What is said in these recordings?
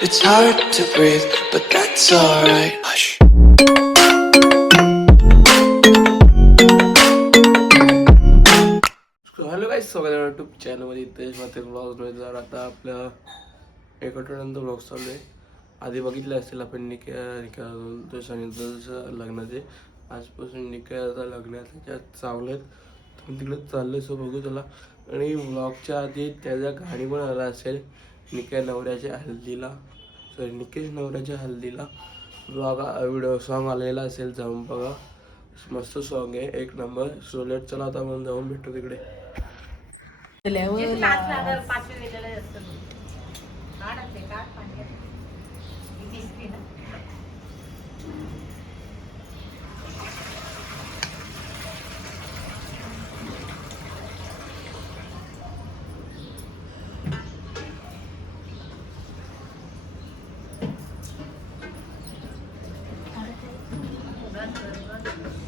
It's hard to breathe, but that's alright. Hush. Hello काय सगळ्या YouTube चॅनलमध्ये तेज माते ब्लॉग जर आता आपलं एक आठवड्यानंतर ब्लॉग चालू आहे. आधी बघितले असेल आपण निका निका तो सांगितलं लग्नाचे आजपासून निकाचा लग्न आहे त्याच्यात चावलेत तुम्ही तिकडे चाललं सो बघू त्याला आणि ब्लॉगच्या आधी त्याच्या गाणी पण आला असेल निकाय नवऱ्याच्या हल्दीला सॉरी निकेश नवऱ्याच्या हल्दीला ब्लॉग व्हिडिओ सॉन्ग आलेला असेल जाऊन बघा. मस्त सॉन्ग आहे. एक नंबर सोलेट चला आता आपण जाऊन भेटू तिकडे.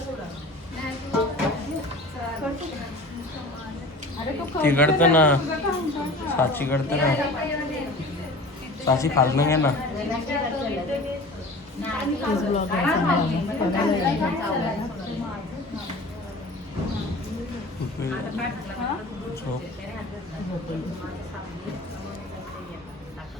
सोडा तिकडतं ना घडत ना. साची फालणं घे ना. झोप.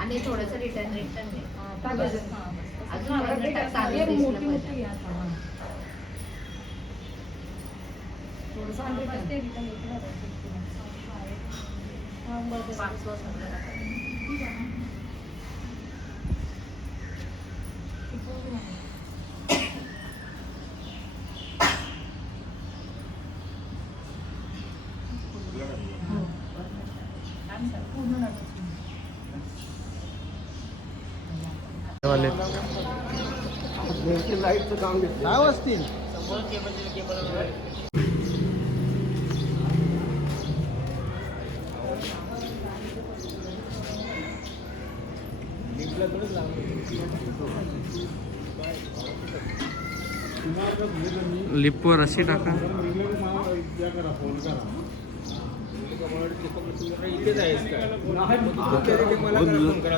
आणि थोडस रिटर्न रिटर्न अजून वरनं टाक, चालू दिसलं पाहिजे. वाले लिपवर अशी टाका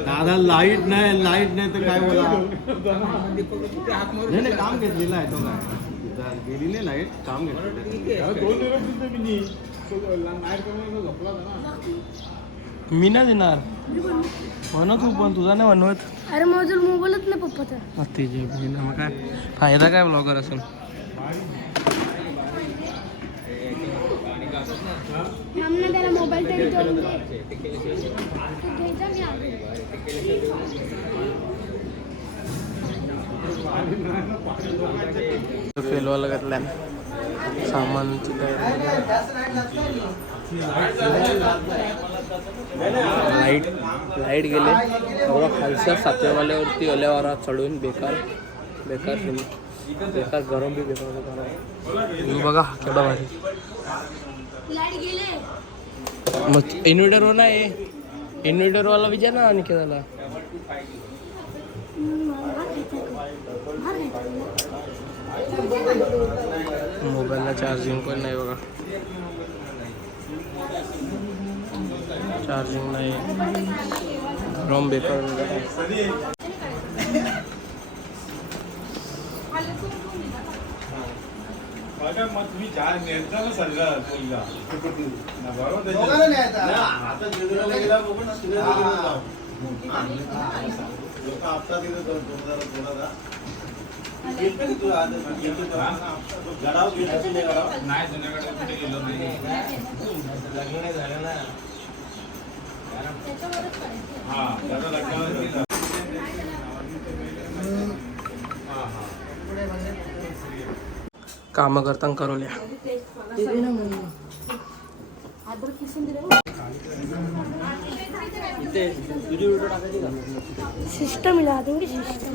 दादा लाइट नाही लाइट नाही तर काय बोला? नाही नाही काम घेतलेलं आहे तो काय? गेली नाही लाइट काम घेतलेलं मी नाही देणार. म्हणत तू पण तुझा नाही म्हणवत अरे माझा मोबाईलच नाही पप्पाचा. ते जे काय? फायदा काय ब्लॉगर असेल त्याला मोबाईल तरी देऊन दे. तू घ्यायचा मी आलो. फेलवाला घातल्या सामानची लाइट लाइट गेले एवढा खालच्या सातव्यावाल्यावरती आल्यावर चढून बेकार बेकार. बेकार गरम बी बेकार बघा केवढा भारी लाइट गेले मग इन्व्हर्टरवर नाही. इन्व्हर्टरवाला विचार ना आणि त्याला मोबाईलला चार्जिंग पण नाही बघा. चार्जिंग नाही. रॉम बेकार मग तुम्ही चार बरोबर दोघांना न्यायचा. आता गेला जाऊ. लोक तिथे दोन दोन हजार येतो गेला नाही जुन्याकडे कुठे गेलो नाही. लग्न नाही झालं ना. हा जरा लग्नावर काम करताना करवल्या सिस्टम मिला दूँगी सिस्टम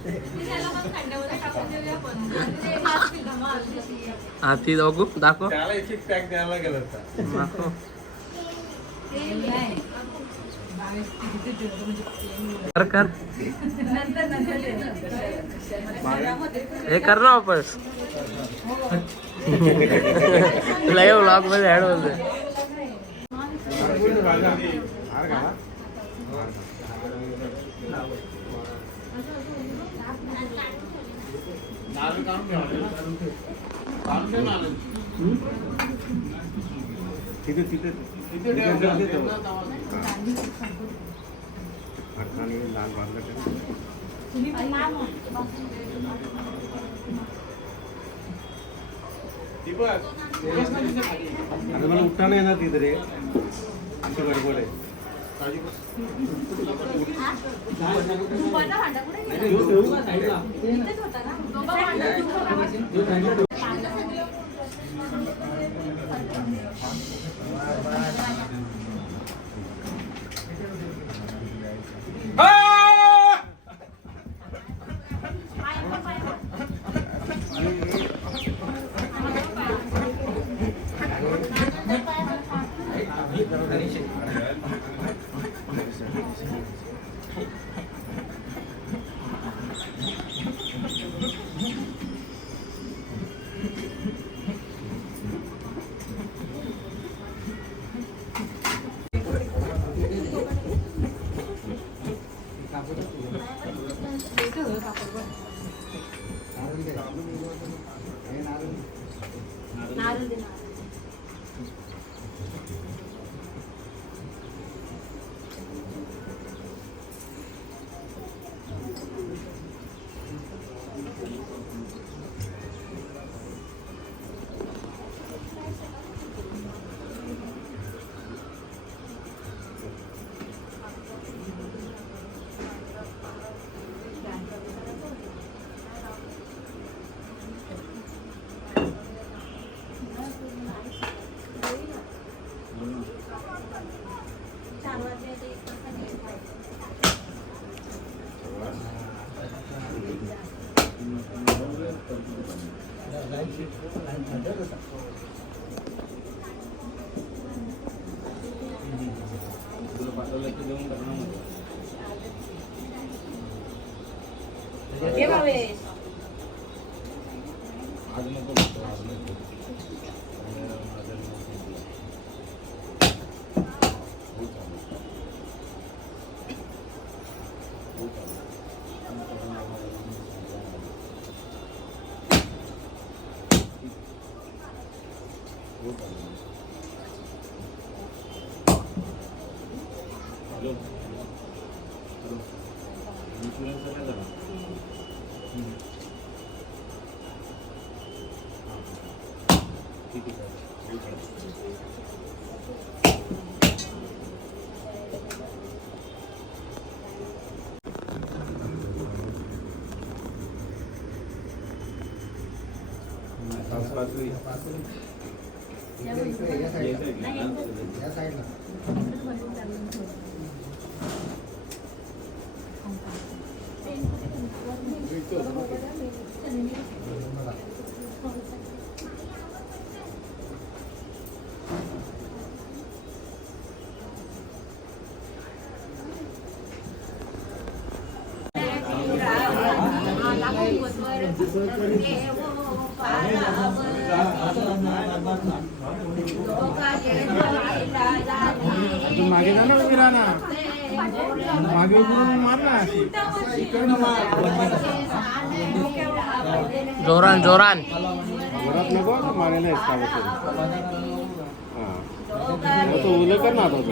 हा ती बघू दाखव. त्याला एक एक पॅक द्यायला गेला होता. दाखव. कर कर. हे कर ना वापस. लाईव्ह व्लॉगमध्ये ऍड होते तिथे तिथे ठेव, ठेव, ठेव. बांधलं ना. आता मला उठता नाही येणार तिथे रे आमची गडबड आहे घे भावेश. आज मग मागे जा ना उभी राहा ना मागे उभी राहून मार ना अशी जोरान जोरान. घरात नको तू मारायला आहेस का बसून तो उलं कर ना आता तू.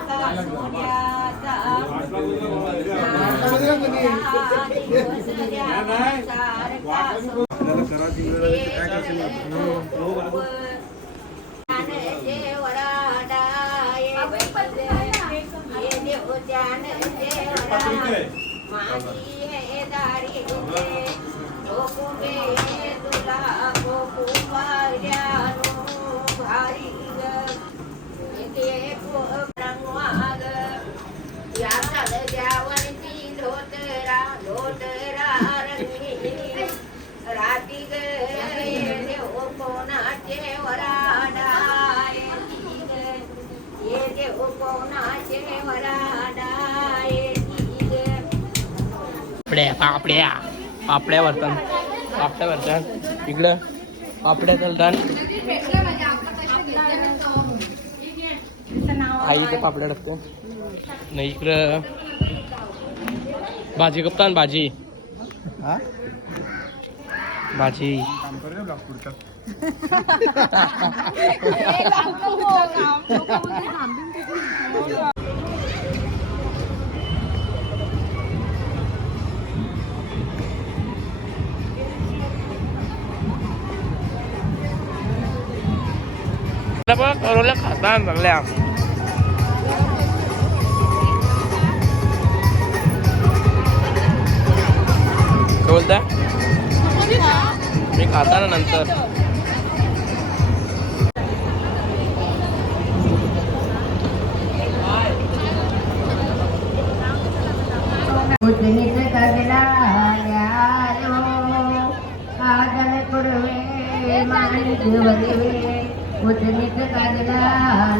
करायची वेळ काय करशील? पापड्या. पापड्या भरतात पापड्या भरतात इकडं. पापड्या चालतात आई इथे पापड्या टाकते. नाही इकडं भाजी कपतान भाजी. भाजी. बघ करोला खाता सगळ्या काय बोलता? मी खाता ना नंतर ઉજમિત કગલા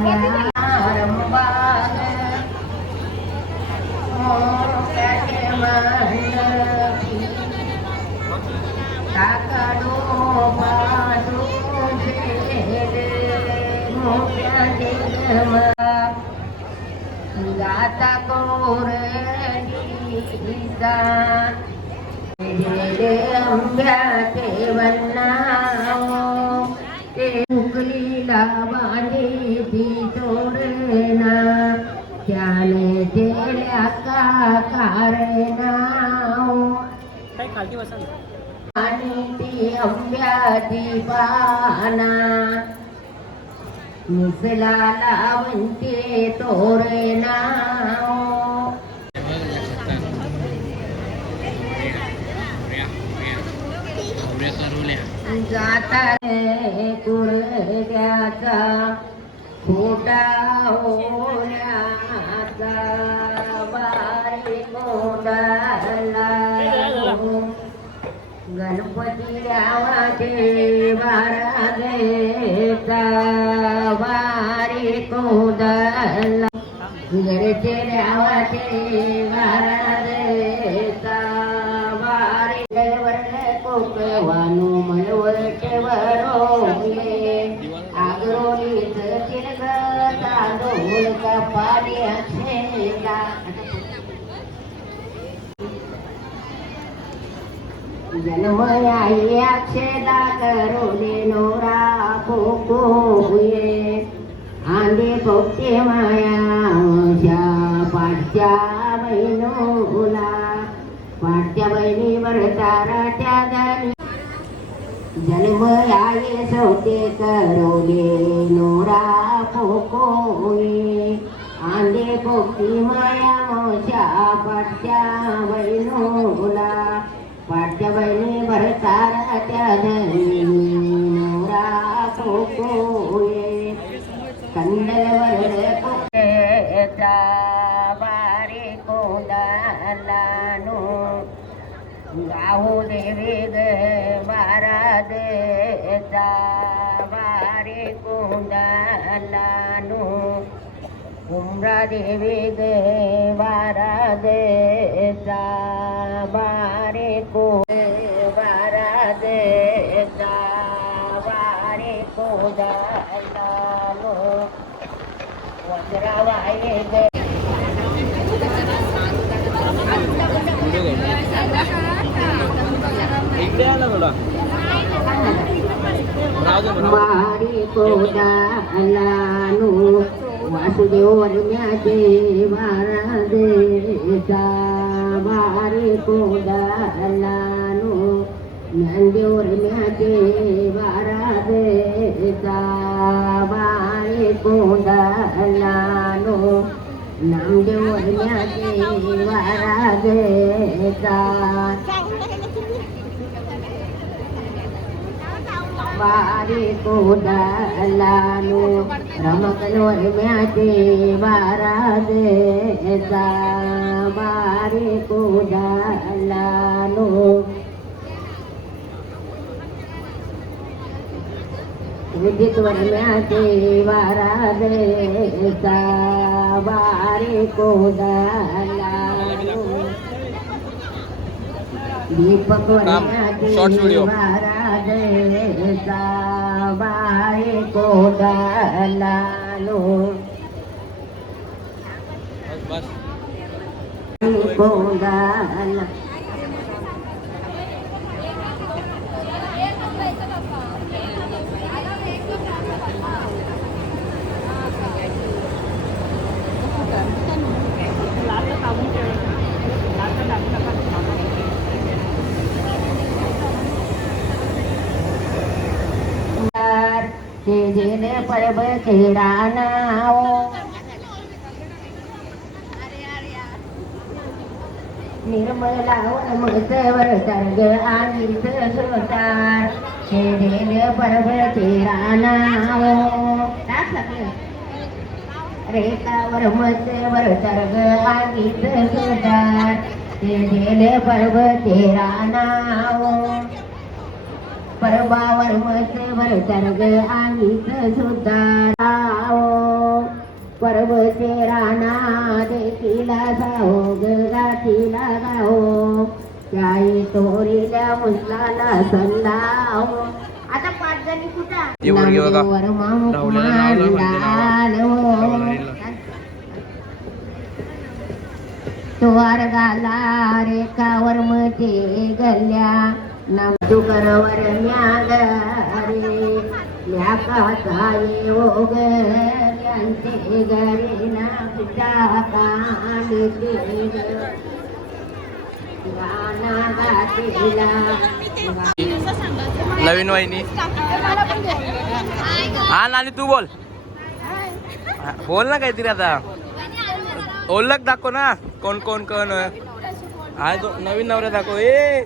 રમવાન કાકડો પાડો ગાતા કોરડી ગીતા રે અંબ્યા તે વન્ના आणि ती आंब्याची पाना मिसला लावंते तोरणा जाता रे कुरड्याचा खोटा होण्याचा बारी गोंडाला गणपती गावाचे बारा देता बारी कोदला घरचे गावाचे बारा देता जन्मयाई अक्षेदा करोले नोरा कोकोये आंदे पोपटे माया पाठच्या बहिणोला. पाठच्या बहिणीवर ताराच्या दारी जन्मयाई सौते करोले नोरा कोकोये आंदे पोपटी माया मोशा पाठच्या बहिणोला. பட்டவளே வரத்தாரோயே கண்டலவரே கோந்தானு ராஹு தேவி வாரதே தாரே கோந்தானு கும்ரா தேவி வாரதே தா वज्रवाये ग वारी कोदालानु वासुदेव वरम्याचे महाराजेचा वारी कोदालानु ज्ञानदेव वरम्याचे महाराजेचा वारी कोदालानु नामदेव वरम्याचे महाराजेचा वारी कोदालानु रमकनवर म्याचे बारा देचा वारी कोदालानु विद्युतवर म्याचे वारा देचा वारी कोदालानु दीपक shorts video. महाराजा बाई कोदलालो कोदला જેને जेने परब નાઓ नाव निर्मला मगसवर सर्ग आणि सोतार ते जेने परब खेडा मत्स्यवर सर्ग तेरा नाव परबावर मसेवर सर्ग आम्हीच सुद्धा पर्वते राणा देखीला जाओ गाठीला गाओ त्याई तोरील्या मुसलाला सल्लाओ. आता पाच जणी. कुठं. तुवार गाला रेखावर मते गल्ल्या नाम तुकरवर म्यागरे ल्याकाचा येऊ गऱ्यांचे गरे ना गाना गातेला नवीन वाहिनी. हा नानी तू बोल. बोल ना काहीतरी आता. ओळख दाखव ना. कोण कोण कोण? आहे नवीन नवऱ्या दाखव. ए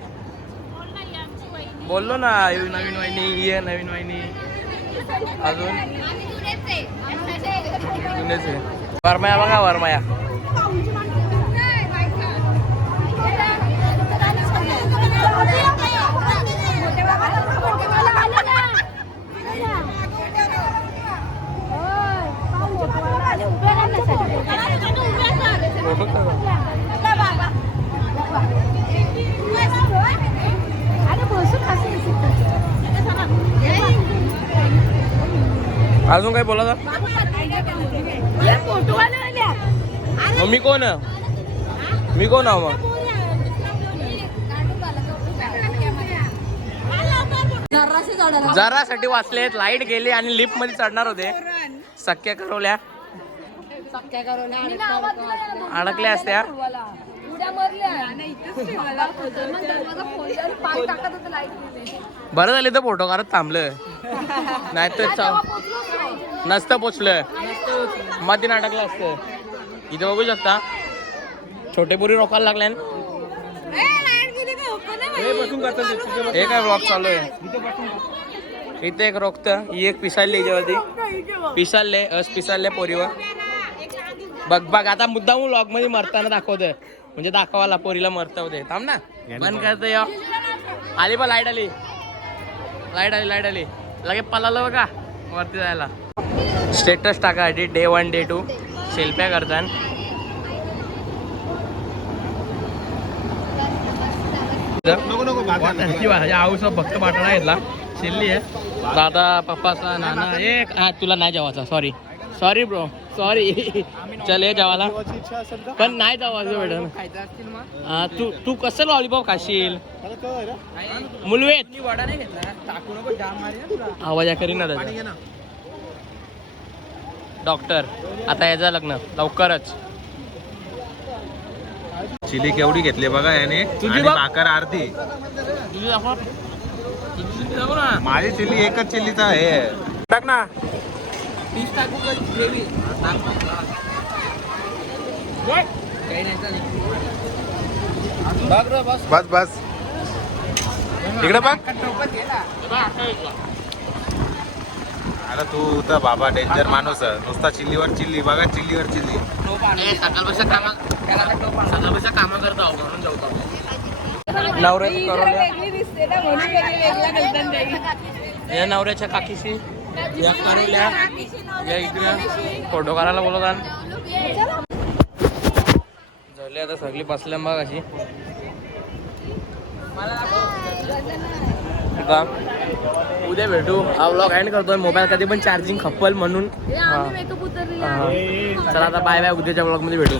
बोललो ना नवीन वाहिनी ये नवीन वाहिनी. अजून? जुनेच आहे. वरमाया बघा वरमाया. अजून काय बोला मग मी कोण मी कोण आहो मग? जरासाठी वाचलेत लाइट गेली आणि लिफ्टमध्ये चढणार होते. सख्या करवल्या. अडकल्या असत्या. बरं झालं तर फोटो काढत थांबलं नाही तर नसतं पोचलं. मध्ये अडकलं असतं. इथे बघू शकता. छोटे पुरी रोकायला लागल्या हे काय ब्लॉग चालू आहे. इथे एक रोखत. ही एक पिसाळली याच्यावरती पिसाळले अस पिसाळले पोरीवर. बघ बघ आता मुद्दाम व्लॉगमध्ये मरताना दाखवतोय. म्हणजे दाखवायला पोरीला मरता होते थांब ना. बंद करतो या. आली बा लाइट आली. लाइट आली लाइट आली. लगे पळालं बघा. वरती जायला. स्टेटस टाका आधी डे वन डे टू सेल्फ्या करतान. आऊचा फक्त बाटला घेतला. शिल्ली आहे. दादा पप्पाचा नाना एक हा तुला नाही जेवायचा सॉरी सॉरी ब्रो सॉरी चल ये जेवायला. पण नाही जेवायचं मॅडम हा तू तू कसं लॉलीपॉप खाशील? मुलवेत. आवाज करी ना त्याचा. डॉक्टर आता याचं लग्न लवकरच. चिली केवढी घेतली बघा याने. तुझी बघ. भाकर अर्धी. तुझी दाखव. तुझी दाखव ना. माझी चिली एकच चिल्लीचा आहे टाक ना. पीस टाकू का ग्रेव्ही? बस. बस इकडे बघ. अरे तू तर बाबा डेंजर माणूस आहे. नुसता चिल्लीवर चिल्ली बघा चिल्लीवर चिल्ली. सकाळपासून कामा सकाळपासून कामं करतो म्हणून करोल्या या नवऱ्याच्या काकीशी. या करोल्या या इकडे. फोटो काढायला बोलवतात झाले आता सगळी बसल्या मग अशी उद्या भेटू. हा व्लॉग एंड करतोय. मोबाईल कधी पण चार्जिंग खप्पल म्हणून. चला आता बाय बाय उद्याच्या ब्लॉगमध्ये भेटू.